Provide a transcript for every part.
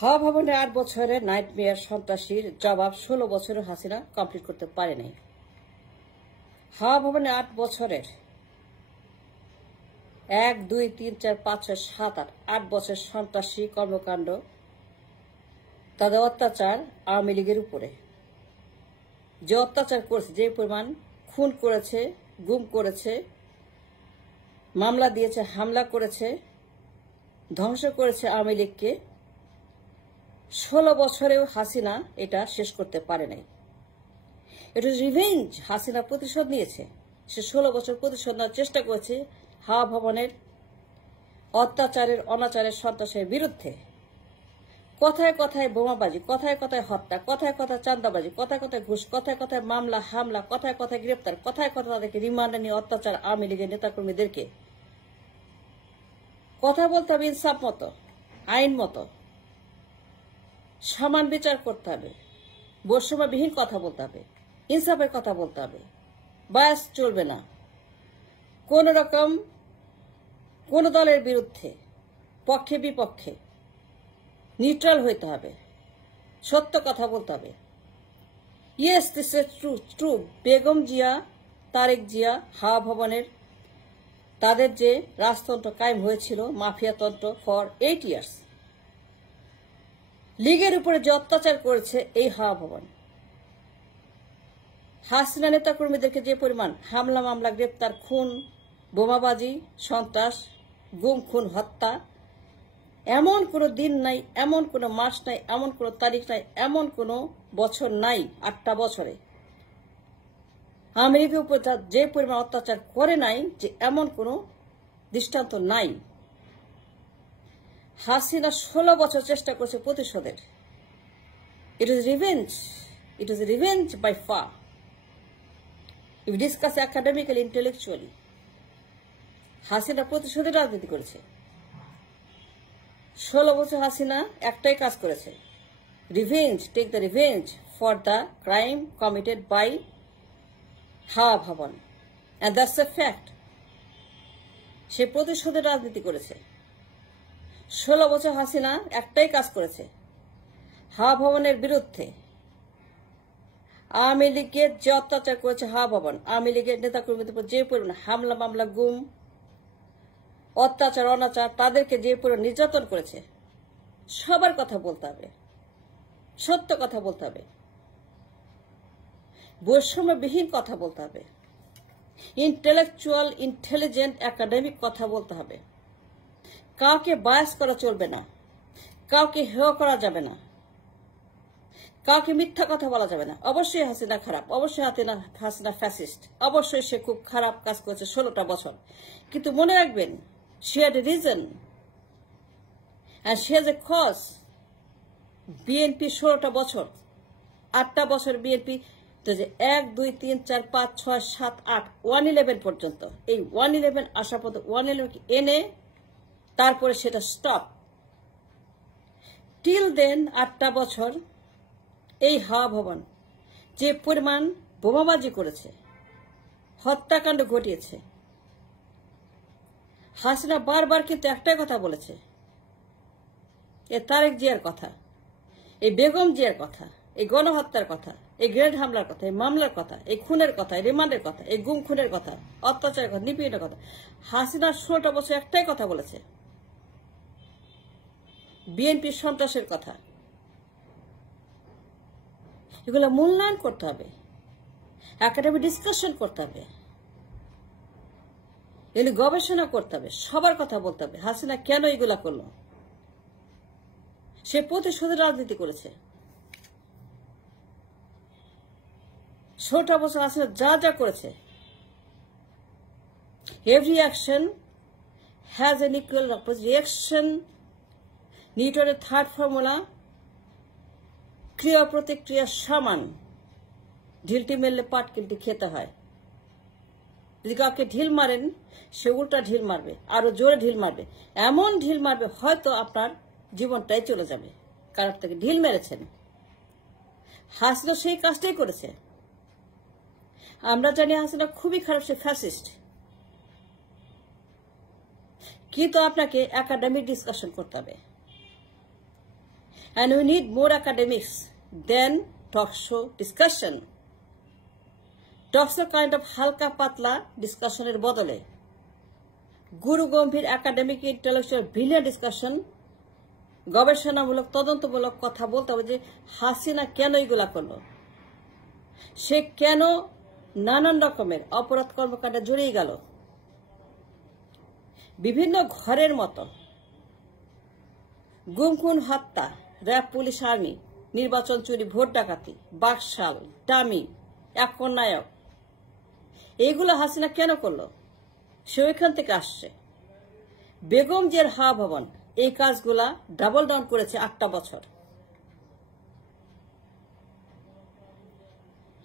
হাওয়া ভবনের ৮ বছরের নাইটমেয়ার সন্ত্রাসীর জবাব ১৬ বছরের হাসিনা কমপ্লিট করতে পারে নাই। হাওয়া ভবনে ৮ বছরের ১, ২, ৩, ৪, ৫, ৬, ৭, ৮ বছর সন্ত্রাসী কর্মকাণ্ড, তাদের অত্যাচার আওয়ামী লীগের উপরে যে অত্যাচার করেছে, যে পরিমাণ খুন করেছে, গুম করেছে, মামলা দিয়েছে, হামলা করেছে, ধ্বংস করেছে আওয়ামী লীগকে, ১৬ বছরেও হাসিনা এটা শেষ করতে পারে নাই। এটা রিভেঞ্জ। হাসিনা প্রতিশোধ নিয়েছে। সে ১৬ বছর প্রতিশোধ নেওয়ার চেষ্টা করেছে হাওয়া ভবনের অত্যাচারের, অনাচারের, সন্ত্রাসের বিরুদ্ধে। কথায় কথায় বোমাবাজি, কথায় কথায় হত্যা, কথায় কথায় চাঁদাবাজি, কথায় কথায় ঘুষ, কথায় কথায় মামলা হামলা, কথায় কথায় গ্রেপ্তার, কথায় কথায় তাদেরকে রিমান্ডে নিয়ে অত্যাচার আওয়ামী লীগের নেতাকর্মীদেরকে। কথা বলতে হবে ইনসাফ মতো, আইন মতো, সমান বিচার করতে হবে, বৈষম্যবিহীন কথা বলতে হবে, ইনসাফের কথা বলতে হবে, বায়াস চলবে না। কোন রকম কোন দলের বিরুদ্ধে, পক্ষে বিপক্ষে নিউট্রাল হইতে হবে, সত্য কথা বলতে হবে। Yes, this is true. Begum Zia, Tarique Zia, হাওয়া ভবনের তাদের যে রাজতন্ত্র কায়েম হয়েছিল, মাফিয়াতন্ত্র, ফর 8 ইয়ার্স, লীগের উপরে যে অত্যাচার করেছে এই হাওয়া ভবন, হাসিনা নেতাকর্মীদেরকে যে পরিমাণ হামলা মামলা, গ্রেপ্তার, খুন, বোমাবাজি, সন্ত্রাস, গুম খুন, হত্যা, এমন কোনো দিন নাই, এমন কোনো মাস নাই, এমন কোনো তারিখ নাই, এমন কোনো বছর নাই 8টা বছরে আওয়ামী লীগের উপর যে পরিমাণ অত্যাচার করে নাই, যে এমন কোনো দৃষ্টান্ত নাই। হাসিনা 16 বছর চেষ্টা করছে প্রতিশোধের। It is revenge. It is revenge by ফা। If discuss academically, intellectually, Hasina প্রতিশোধের রাজনীতি করেছে। 16 বছর হাসিনা একটাই কাজ করেছে, revenge, take the revenge for the crime committed by Hawa Bhaban, and that's a fact. সে প্রতিশোধের রাজনীতি করেছে। 16 বছর হাসিনা একটাই কাজ করেছে, হাওয়া ভবনের বিরুদ্ধে। আওয়ামী লীগের যে অত্যাচার করেছে হাওয়া ভবন, আওয়ামী লীগের নেতাকর্মীদের উপর যে পরিমাণ হামলা মামলা, গুম, অত্যাচার, অনাচার, তাদেরকে যে পরিমাণ নির্যাতন করেছে, সবার কথা বলতে হবে, সত্য কথা বলতে হবে, বৈষম্যবিহীন কথা বলতে হবে, ইন্টেলেকচুয়াল, ইন্টেলিজেন্ট, একাডেমিক কথা বলতে হবে। কাউকে বায়াস করা চলবে না, কাউকে হেয় করা যাবে না, কাউকে মিথ্যা কথা বলা যাবে না। অবশ্যই হাসিনা খারাপ, অবশ্যই হাসিনা ফ্যাসিস্ট, অবশ্যই সে খুব খারাপ কাজ করেছে 16টা বছর। কিন্তু মনে রাখবেন, she had a reason and she has a cause. BNP 16টা বছর, 8টা বছর বিএনপি, তো যে 1, 2, 3, 4, 5, 6, 7, 8, 111 পর্যন্ত, এই 111 আসা পর্যন্ত 111 এনে তারপরে সেটা স্টপ। টিল দেন 8টা বছর এই হাওয়া ভবন যে পরিমাণ বোমাবাজি করেছে, হত্যাকাণ্ড ঘটিয়েছে। হাসিনা বারবার কিন্তু একটাই কথা বলেছে, এ তারেক জিয়ার কথা, এই বেগম জিয়ার কথা, এই গণহত্যার কথা, এই গ্রেনেড হামলার কথা, এই মামলার কথা, এই খুনের কথা, এই রিমান্ডের কথা, এই গুম খুনের কথা, অত্যাচারের কথা, নিপীড়নের কথা। হাসিনা 16টা বছর একটাই কথা বলেছে, বিএনপির সন্ত্রাসের কথা। এগুলো মূল্যায়ন করতে হবে, একাডেমিক ডিসকাশন করতে হবে, এগুলো গবেষণা করতে হবে, সবার কথা বলতে হবে। হাসিনা কেন এগুলা করলো? সে প্রতিশোধের রাজনীতি করেছে। 16টা বছর হাসিনা যা যা করেছে, every action has N equal reaction. নিউটনের 3rd ফর্মুলা, ক্রিয়া প্রতিক্রিয়া সমান। ঢিলটি মেরলে পাট কিন্তু খেতে হয়। যদি কাউকে ঢিল মারেন, সে উল্টা ঢিল মারবে, আরো জোরে ঢিল মারবে, এমন ঢিল মারবে হয়তো আপনার জীবনটাই চলে যাবে, কারণ থেকে ঢিল মেরেছেন। হাসিনা সেই কাজটাই করেছে। আমরা জানি হাসিনা খুবই খারাপ, সে ফ্যাসিস্ট। কিন্তু আপনাকে একাডেমিক ডিসকাশন করতে হবে, And we need more academics than talk show discussion. Talk show kind of halka patla discussion er bodole Guru Gambhir academic intellectual brilliant discussion, গবেষণামূলক তদন্তমূলক কথা বলতে হবে যে হাসিনা কেন এগুলা করলো, সে কেন নানান রকমের অপরাধ কর্মকাণ্ডে জড়িয়ে গেল। বিভিন্ন ঘরের মতো গুম খুন হত্যা, র্যাব পুলিশ আর্মি, নির্বাচন চুরি, ভোট ডাকাতি, বাকশাল, ডামি, একনায়ক, এইগুলো হাসিনা কেন করলো? সে ওইখান থেকে আসছে। বেগম জিয়ার হাওয়া ভবন এই কাজগুলা ডাবল ডাউন করেছে 8টা বছর।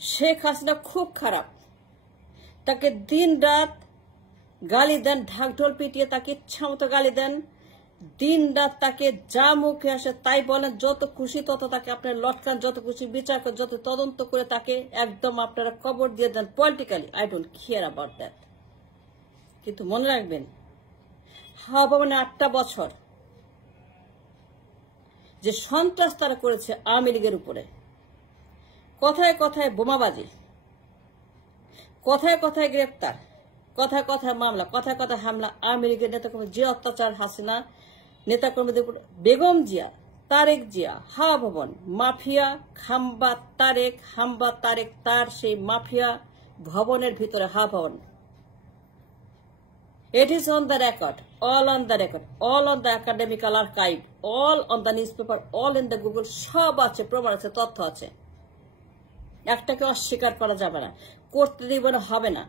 শেখ হাসিনা খুব খারাপ, তাকে দিন রাত গালি দেন, ঢাকঢোল পিটিয়ে তাকে ইচ্ছা মতো গালি দেন, দিন রাত তাকে যা মুখে আসে তাই বলেন, যত খুশি তত তাকে আপনার লটকান, যত খুশি বিচার করে, যত তদন্ত করে তাকে একদম আপনারা কবর দিয়ে দেন politically. I don't care about that. কিন্তু মনে রাখবেন, হাওয়া ভবনে 8টা বছর যে সন্ত্রাস তারা করেছে আওয়ামী লীগের উপরে, কথায় কথায় বোমাবাজি, কথায় কথায় গ্রেপ্তার, কথায় কথায় মামলা, কথায় কথায় হামলা, আওয়ামী লীগের নেতাকর্মী যে অত্যাচার হাসিনা নেতাকর্মীদের উপর, বেগম জিয়া, তারেক জিয়া, হাওয়া ভবন, মাফিয়া, খাম্বা তারেক, হাম্বা তারেক, তার সেই মাফিয়া ভবনের ভিতরে হাওয়া ভবন। It is on the record, all on the record, all on the academical archive, all on the newspaper, all in the Google, সব আছে, প্রমাণ আছে, তথ্য আছে। একটাকে অস্বীকার করা যাবে না, করতে দিব না, হবে না।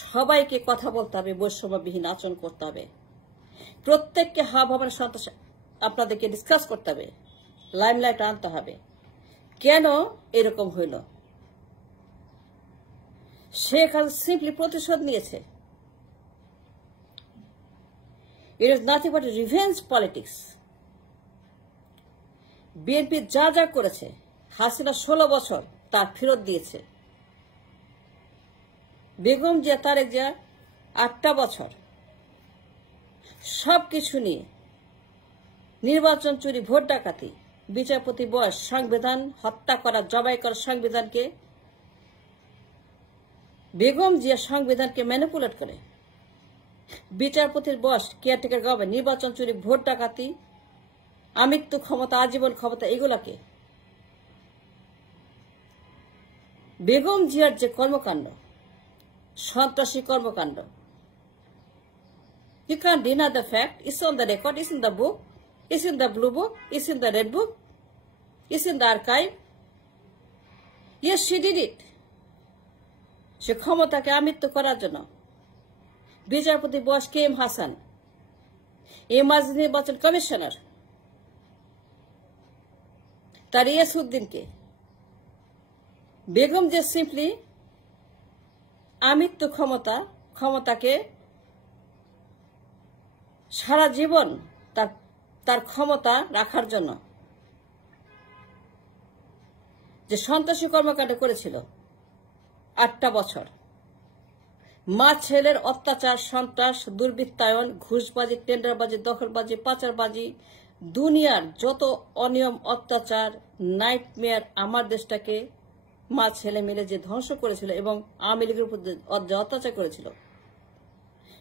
সবাইকে কথা বলতে হবে, বৈষম্যবিহীন আচরণ করতে হবে, প্রত্যেককে হাওয়া ভবনের সন্ত্রাস আপনাদেরকে ডিসকাস করতে হবে, লাইমলাইট আনতে হবে। কেন এরকম হইল? শেখ হাসিনা সিম্পলি প্রতিশোধ নিয়েছে। It is nothing but revenge politics. BNP যা যা করেছে হাসিনা 16 বছর তার ফেরত দিয়েছে। বেগম জিয়া, তারেক জিয়া 8টা বছর সবকিছু নিয়ে, নির্বাচন চুরি, ভোট ডাকাতি, বিচারপতি বয়স, সংবিধান হত্যা করা, জবাই করা সংবিধানকে, বেগম জিয়া সংবিধানকে ম্যানিপুলেট করে, বিচারপতির বয়স, কেয়ারটেকার গভর্নমেন্ট, নির্বাচন চুরি, ভোট ডাকাতি, আমৃত্যু ক্ষমতা, আজীবন ক্ষমতা, এগুলাকে বেগম জিয়ার যে কর্মকাণ্ড, সন্ত্রাসী কর্মকাণ্ড, you can't deny the fact, it's on the record, it's in the book, it's in the blue book, it's in the red book, it's in the archive. Yes, she did it. সে ক্ষমতাকে আমৃত্যু করার জন্য বিচারপতি বয়স K M Hasan, নির্বাচন commissioner তার ইয়াসউদ্দিনকে, বেগম যে simply আমৃত্যু ক্ষমতাকে সারা জীবন তার ক্ষমতা রাখার জন্য যে সন্ত্রাসী কর্মকাণ্ড করেছিল 8টা বছর, মা ছেলের অত্যাচার, সন্ত্রাস, দুর্বৃত্তায়ন, ঘুষবাজি, টেন্ডারবাজি, দখলবাজি, পাচারবাজি, দুনিয়ার যত অনিয়ম, অত্যাচার, নাইটমেয়ার, আমার দেশটাকে মা ছেলে মিলে যে ধ্বংস করেছিল এবং আওয়ামী লীগের উপর যে অত্যাচার করেছিল,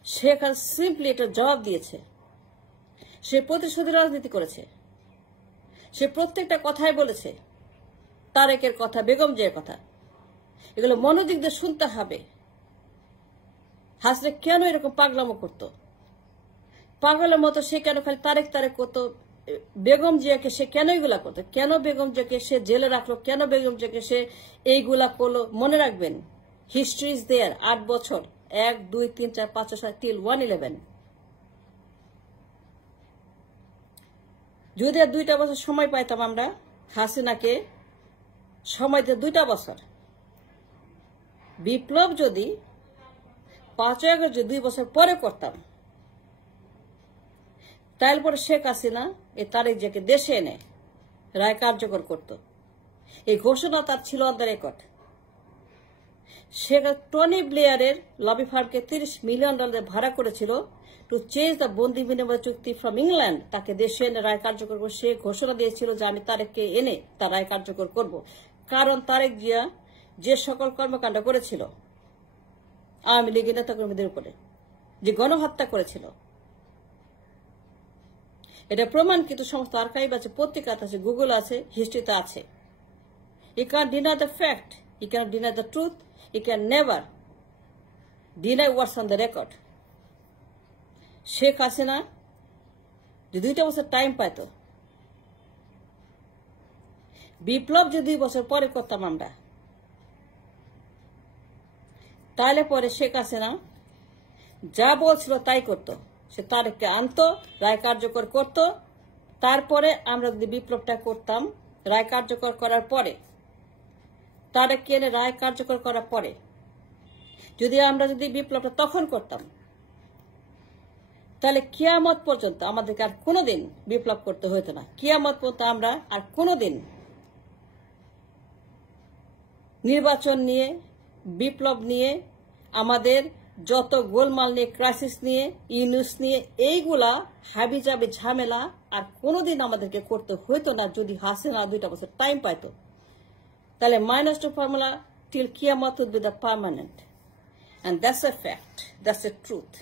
শেখ হাসিনা সিম্পলি এটা জবাব দিয়েছে। সে প্রতিশোধের রাজনীতি করেছে, সে প্রত্যেকটা কথাই বলেছে, তারেকের কথা, বেগম জিয়ার কথা, এগুলো মনোযোগ দিয়ে শুনতে হবে। হাসিনা কেন এরকম পাগলামো করতো? পাগলের মতো সে কেন খালি তারেক করতো? বেগম জিয়াকে সে কেন এইগুলা করতো? কেন বেগম জিয়াকে সে জেলে রাখলো? কেন বেগম জিয়াকে সে এইগুলা করলো? মনে রাখবেন, হিস্ট্রি ইজ দেয়ার। 8 বছর, 1, 2, 3, 4, 5, 6, 7 till 111। যদি আর 2টা বছর সময় পাইতাম আমরা, হাসিনাকে সময় দিয়ে 2টা বছর, বিপ্লব যদি 5 আগস্ট 2 বছর পরে করতাম, তাইলে পরে শেখ হাসিনা এই তারেক জিয়াকে দেশে এনে রায় কার্যকর করত। এই ঘোষণা তার ছিল on the record. Sheikh Tony ব্লেয়ারের লবি ফার্মকে $30 মিলিয়ন ভাড়া করেছিল টু চেঞ্জ দ্য বন্দি বিনিময় চুক্তি ফ্রম ইংল্যান্ড, তাকে দেশে এনে রায় কার্যকর করবো। সে ঘোষণা দিয়েছিল যে আমি তারেককে এনে তার রায় কার্যকর করব, কারণ তারেক জিয়া যে সকল কর্মকাণ্ড করেছিল আওয়ামী লীগের নেতাকর্মীদের উপরে, যে গণহত্যা করেছিল, এটা প্রমাণ কিন্তু সমস্ত আর্কাইভ আছে, পত্রিকাতে আছে, গুগল আছে, হিস্ট্রিতে আছে। You can't deny the fact. You cannot deny the truth. You can never deny what's on the record. Sheikh Hasina যে 2 বছর টাইম পাইত, বিপ্লব যে 2 বছর পরে করতাম আমরা, তাহলে পরে শেখ হাসিনা যা বলছিল তাই করতো। সে তারেককে আনতো, রায় কার্যকর করত। তারপরে আমরা যদি বিপ্লবটা করতাম, রায় কার্যকর করার পরে, তারেককে এনে রায় কার্যকর করার পরে যদি আমরা বিপ্লবটা তখন করতাম, তাহলে কিয়ামত পর্যন্ত আমাদেরকে আর কোনোদিন বিপ্লব করতে হতো না। কিয়ামত পর্যন্ত আমরা আর কোনোদিন নির্বাচন নিয়ে, বিপ্লব নিয়ে, আমাদের যত গোলমাল নিয়ে, ক্রাইসিস নিয়ে, ইউনুস নিয়ে, এইগুলা হাবিজাবি ঝামেলা আর কোনোদিন আমাদেরকে করতে হতো না যদি হাসিনা 2 বছর টাইম পাইত। তাহলে -2 formula till Qiyamah would be the permanent. And that's a fact. That's the truth.